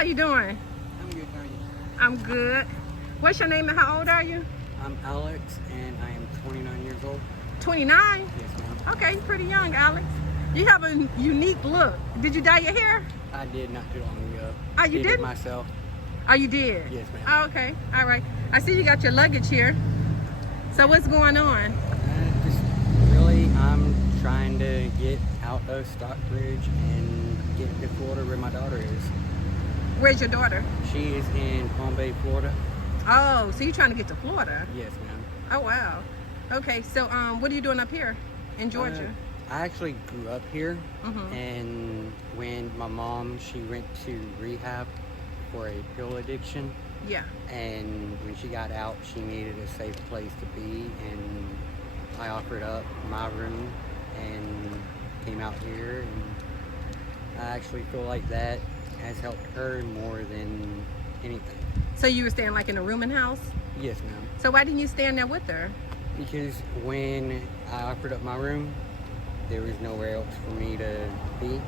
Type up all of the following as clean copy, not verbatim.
How you doing? I'm good, how are you? I'm good. What's your name and how old are you? I'm Alex, and I am 29 years old. 29? Yes, ma'am. Okay, pretty young, Alex. You have a unique look. Did you dye your hair? I did not too long ago. Oh, you did didn't? it myself. Oh, you did? Yes, ma'am. Oh, okay. All right. I see you got your luggage here. So what's going on? Just really, I'm trying to get out of Stockbridge and get to Florida where my daughter is. Where's your daughter? She is in Palm Bay, Florida. Oh, so you're trying to get to Florida? Yes, ma'am. Oh, wow. Okay, so what are you doing up here in Georgia? I actually grew up here, Mhm. and when my mom, she went to rehab for a pill addiction. Yeah. And when she got out, she needed a safe place to be, and I offered up my room and came out here, and I actually feel like that has helped her more than anything. So you were staying like in a rooming house? Yes, ma'am. So why didn't you stay in there with her? Because when I offered up my room, there was nowhere else for me to be,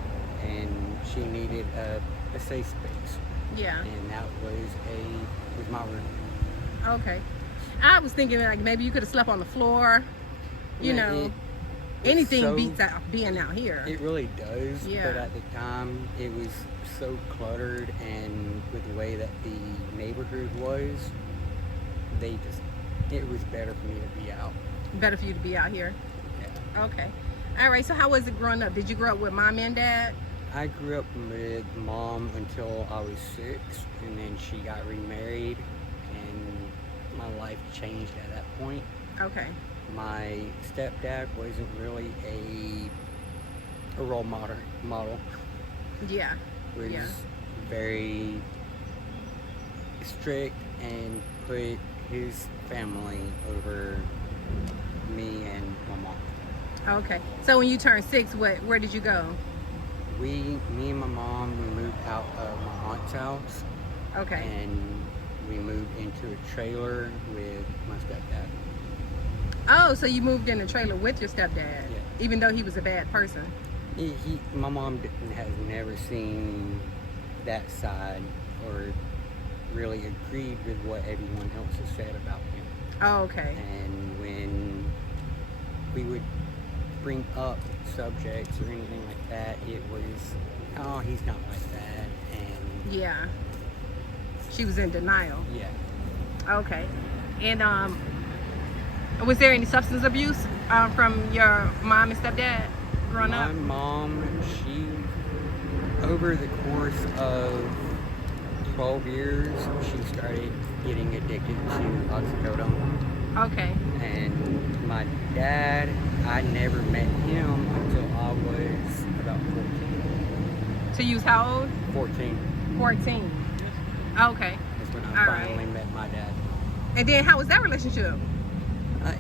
and she needed a safe space, Yeah. and that was my room. Okay. I was thinking like maybe you could have slept on the floor. You Yeah, know, it's anything so- beats out being out here. It really does, Yeah. but at the time it was so cluttered, and with the way that the neighborhood was, it was better for me to be out. Better for you to be out here. Yeah. Okay. All right. So how was it growing up? Did you grow up with mom and dad? I grew up with mom until I was 6, and then she got remarried, and my life changed at that point. Okay. My stepdad wasn't really a role model. Yeah. Was Yeah. very strict and put his family over me and my mom. Okay. So when you turned 6, where did you go? Me and my mom, we moved out of my aunt's house, Okay. and we moved into a trailer with my stepdad. Oh, so you moved in a trailer with your stepdad, Yeah. even though he was a bad person. My mom has never seen that side or really agreed with what everyone else has said about him. Oh, okay. And when we would bring up subjects or anything like that, it was, oh, he's not like that, and Yeah. She was in denial. yeah. Okay. And was there any substance abuse from your mom and stepdad growing up? My mom, she, over the course of 12 years, she started getting addicted to oxycodone. Okay. And my dad, I never met him until I was about 14. So you was how old? 14. 14. Okay. That's when I All right. finally met my dad. And then how was that relationship?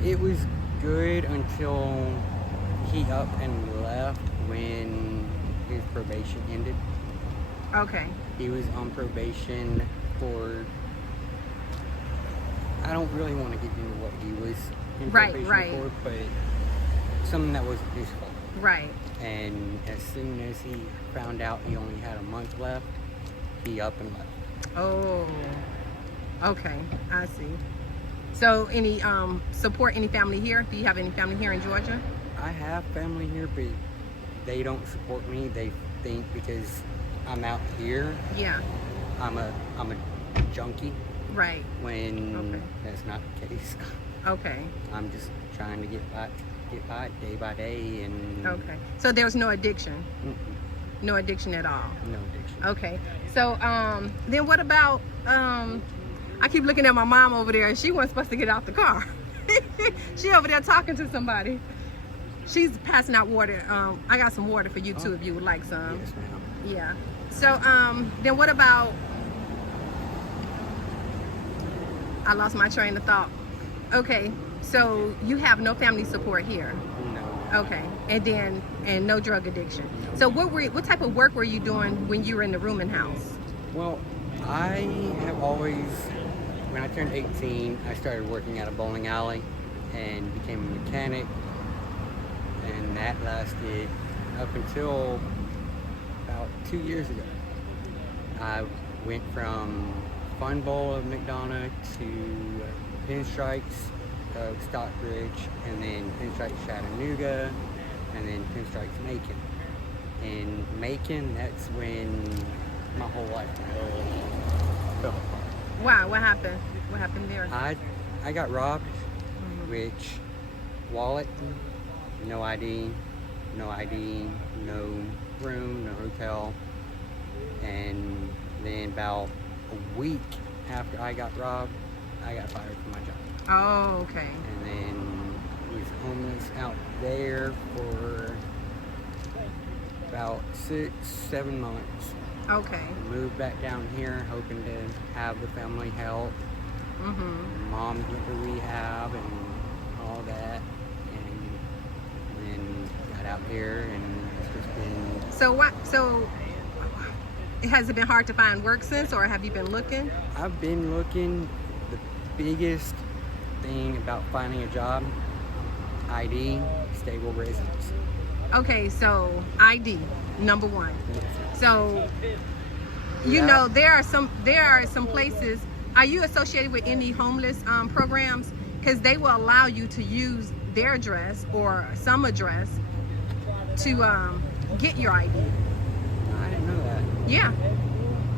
It was good until he up and left when his probation ended. Okay. He was on probation for, I don't really want to get into what he was in Right, probation right. for, but something that wasn't his fault. Right. And as soon as he found out he only had a month left, he up and left. Oh. Okay. I see. So any support, any family here? Do you have any family here in Georgia? I have family here, but they don't support me. They think because I'm out here, Yeah. I'm a junkie, Right. when Okay. that's not the case. Okay. I'm just trying to get by day by day, and Okay. So there's no addiction? Mm-mm, No addiction at all? no addiction. Okay. So then what about I keep looking at my mom over there, and she wasn't supposed to get out the car. She over there talking to somebody. She's passing out water. I got some water for you too if you would like some. Yes, ma'am. Yeah. So then what about, I lost my train of thought. Okay. So you have no family support here. No. Okay. And no drug addiction. So what type of work were you doing when you were in the rooming house? Well, I have always, when I turned 18, I started working at a bowling alley and became a mechanic, and that lasted up until about 2 years ago. I went from Fun Bowl of McDonough to Pinstripes of Stockbridge, and then Pinstripes Chattanooga, and then Pinstripes Macon. In Macon, that's when my whole life really fell apart. Wow, what happened? What happened there? I got robbed, which wallet, no ID, no room, no hotel. And then about a week after I got robbed, I got fired from my job. Oh, okay. And then was homeless out there for about 6-7 months. Okay. Moved back down here hoping to have the family help. Mom went to rehab and all that, and then got out here, and it's just been. So has it been hard to find work since, or have you been looking? I've been looking. The biggest thing about finding a job, ID, stable residence. Okay, so ID, number one. So, you Yeah. know, there are some places. Are you associated with any homeless programs? Because they will allow you to use their address or some address to get your ID. I didn't know that. Yeah.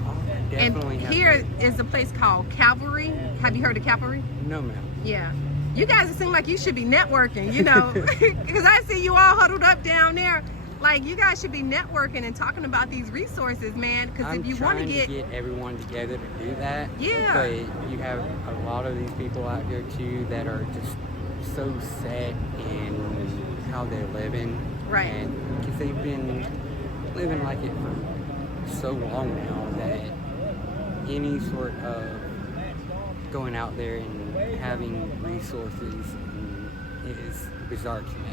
I'll definitely And have here to- is a place called Calvary. Have you heard of Calvary? No, ma'am. Yeah. You guys seem like you should be networking, you know, because I see you all huddled up down there. Like, you guys should be networking and talking about these resources, man. Because if you want to get everyone together to do that. Yeah. But you have a lot of these people out here too that are just so set in how they're living. Right. And because they've been living like it for so long now that any sort of going out there and having resources is bizarre to me.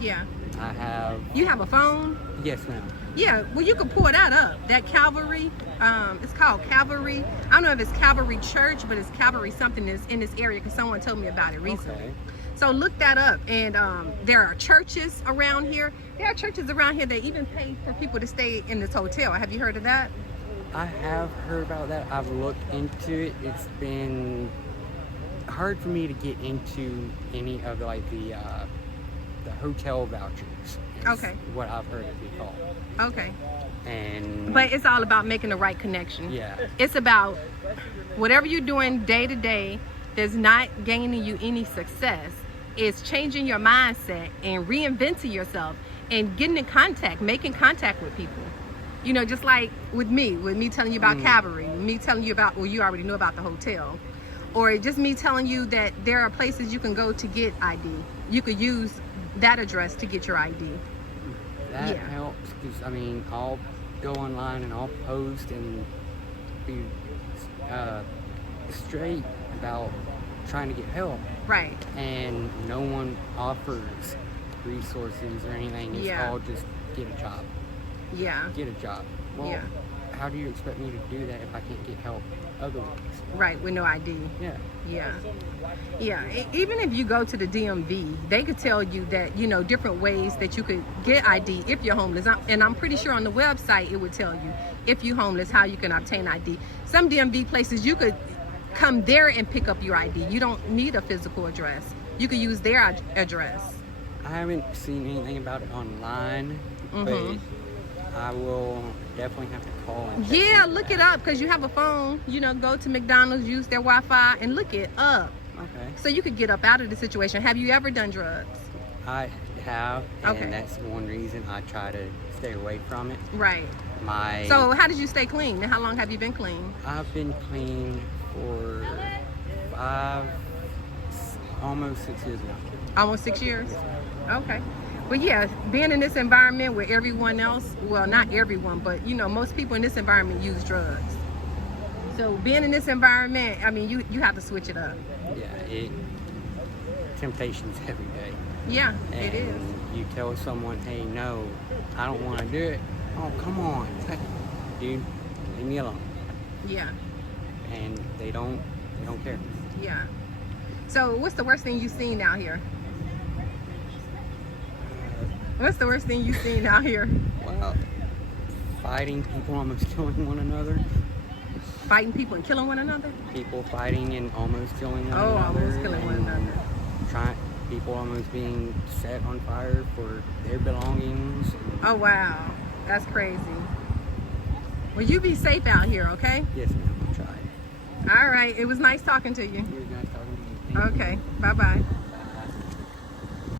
Yeah. I have. You have a phone? Yes, ma'am. Yeah, well, you can pull that up. That Calvary, it's called Calvary. I don't know if it's Calvary Church, but it's Calvary something that's in this area because someone told me about it recently. Okay. So look that up. And there are churches around here. There are churches around here that even pay for people to stay in this hotel. Have you heard of that? I have heard about that. I've looked into it. It's been hard for me to get into any of the hotel vouchers. Is Okay. What I've heard it be called. Okay. And But it's all about making the right connection. yeah, It's about whatever you're doing day to day that's not gaining you any success is changing your mindset and reinventing yourself and getting in contact, making contact with people. You know, just like with me telling you about Calvary, me telling you about, well, you already know about the hotel, or just me telling you that there are places you can go to get ID. You could use that address to get your ID. that Yeah. helps because I mean I'll go online and I'll post and be straight about trying to get help, Right. and no one offers resources or anything. It's Yeah. all just get a job. Yeah. Get a job. Well, Yeah. how do you expect me to do that if I can't get help otherwise? Right. With no ID. Yeah. Yeah. Yeah. Even if you go to the DMV, they could tell you that, you know, different ways that you could get ID if you're homeless. And I'm pretty sure on the website it would tell you if you're homeless how you can obtain ID. Some DMV places you could come there and pick up your ID. You don't need a physical address. You could use their address. I haven't seen anything about it online, but I will definitely have to call and check Yeah, into look that. it up because you have a phone. You know, go to McDonald's, use their Wi-Fi, and look it up. Okay. So you could get up out of the situation. Have you ever done drugs? I have, and Okay. that's one reason I try to stay away from it. Right. My So how did you stay clean? And how long have you been clean? I've been clean for almost 6 years now. Almost 6 years? Okay. But yeah, being in this environment where everyone else, well, not everyone, but you know, most people in this environment use drugs. So being in this environment, I mean, you have to switch it up. Yeah, temptation's every day. Yeah, And it is. you tell someone, hey, no, I don't want to do it. Oh, come on. Dude, leave me alone. Yeah, And they don't care. yeah. So what's the worst thing you've seen out here? What's the worst thing you've seen out here? Well, fighting, people almost killing one another. fighting people and killing one another? People fighting and almost killing one Oh, another. almost killing one and another. People almost being set on fire for their belongings. Oh, wow. That's crazy. Well, you be safe out here, okay? Yes, ma'am, I'll try. All right. It was nice talking to you. It was nice talking to you. Thank you. Okay. Bye-bye.